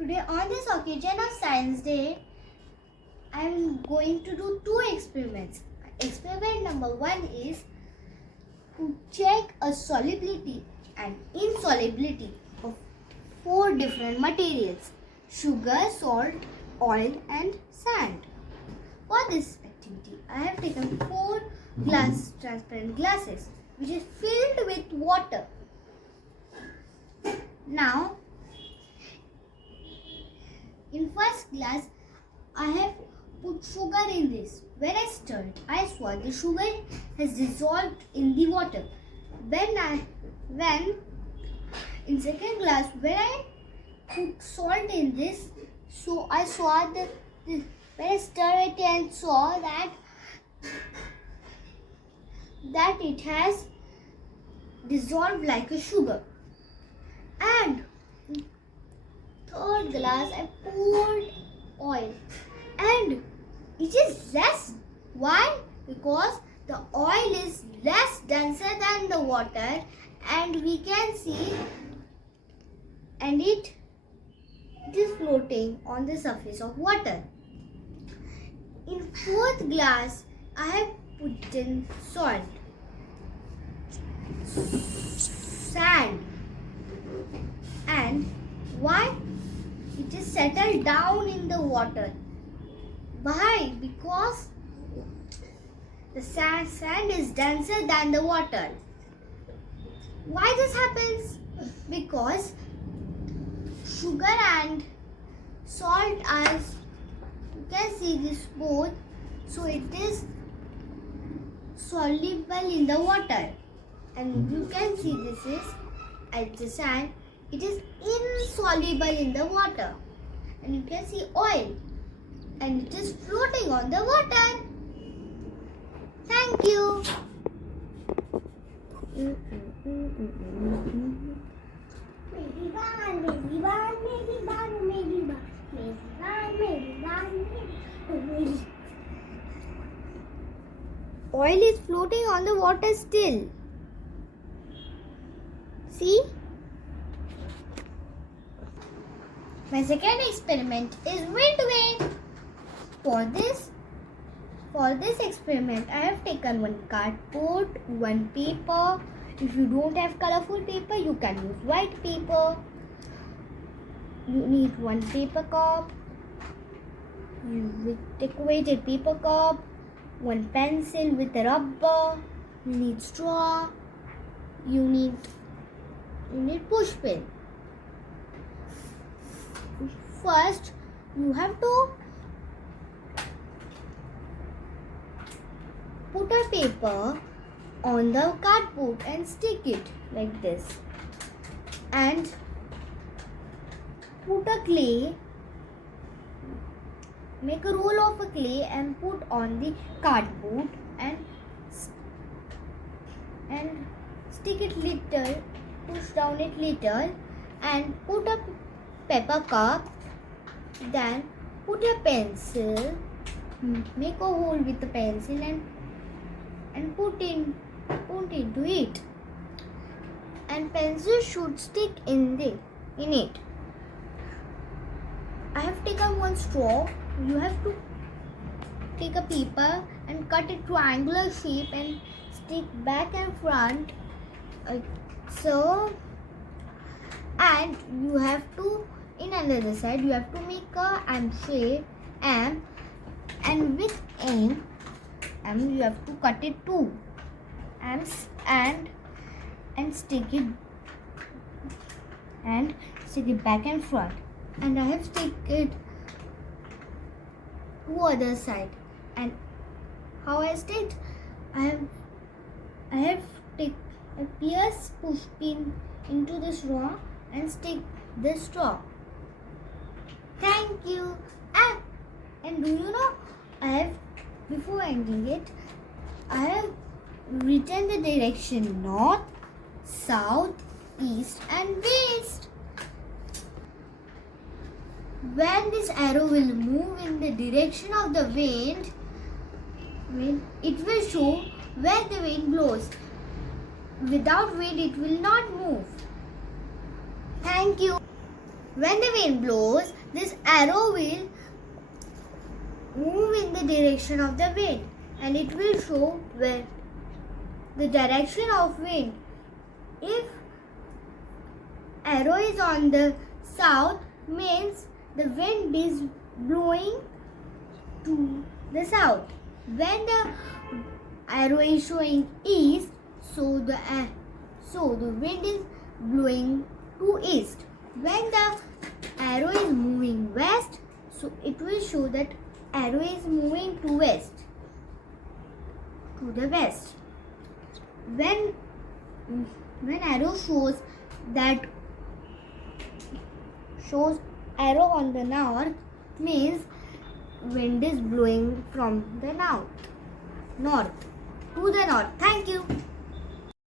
Today on this occasion of Science Day, I am going to do two experiments. Experiment number 1 is to check a solubility and insolubility of 4 different materials: sugar, salt, oil and sand. For this activity, I have taken 4 transparent glasses which is filled with water. Now, in first glass, I have put sugar in this. When I stirred, I saw the sugar has dissolved in the water. When in second glass, when I put salt in this, so I saw when I stirred it and saw that it has dissolved like a sugar. And third glass, I poured oil and it is less. Why? Because the oil is less denser than the water, and we can see, and it is floating on the surface of water. In fourth glass, I have put in salt, sand, and why? It is settled down in the water. Why? Because the sand is denser than the water. Why this happens? Because sugar and salt, as you can see this both, so it is soluble in the water, and you can see this is at the sand, it is insoluble in the water, and you can see oil, and it is floating on the water. Thank you. Oil is floating on the water still. See? My second experiment is wind vane. For this experiment, I have taken 1 cardboard, 1 paper. If you don't have colorful paper, you can use white paper. You need 1 paper cup, with decorated paper cup, 1 pencil with a rubber. You need straw. You need push pin. First, you have to put a paper on the cardboard and stick it like this, and put a clay, make a roll of a clay and put on the cardboard and stick it little, push down it little, and put a paper cup. Then put a pencil, make a hole with the pencil and put into it, and pencil should stick in it. I have taken 1 straw. You have to take a paper and cut it triangular shape and stick back and front, so, and you have to, in another side, you have to make a M shape, and with M you have to cut it 2 M's and stick it back and front. And I have stick it to other side. And how I stick? I have take a pierce push pin into the straw and stick the straw. Thank you. And do you know, before ending it, I have written the direction north, south, east and west. When this arrow will move in the direction of the wind, it will show where the wind blows. Without wind, it will not move. Thank you. When the wind blows, this arrow will move in the direction of the wind, and it will show where the direction of wind. If arrow is on the south, means the wind is blowing to the south. When the arrow is showing east, so the wind is blowing to east. When the arrow is moving west, so it will show that arrow is moving to west, to the west. When arrow shows arrow on the north, means wind is blowing from the north to the north. Thank you.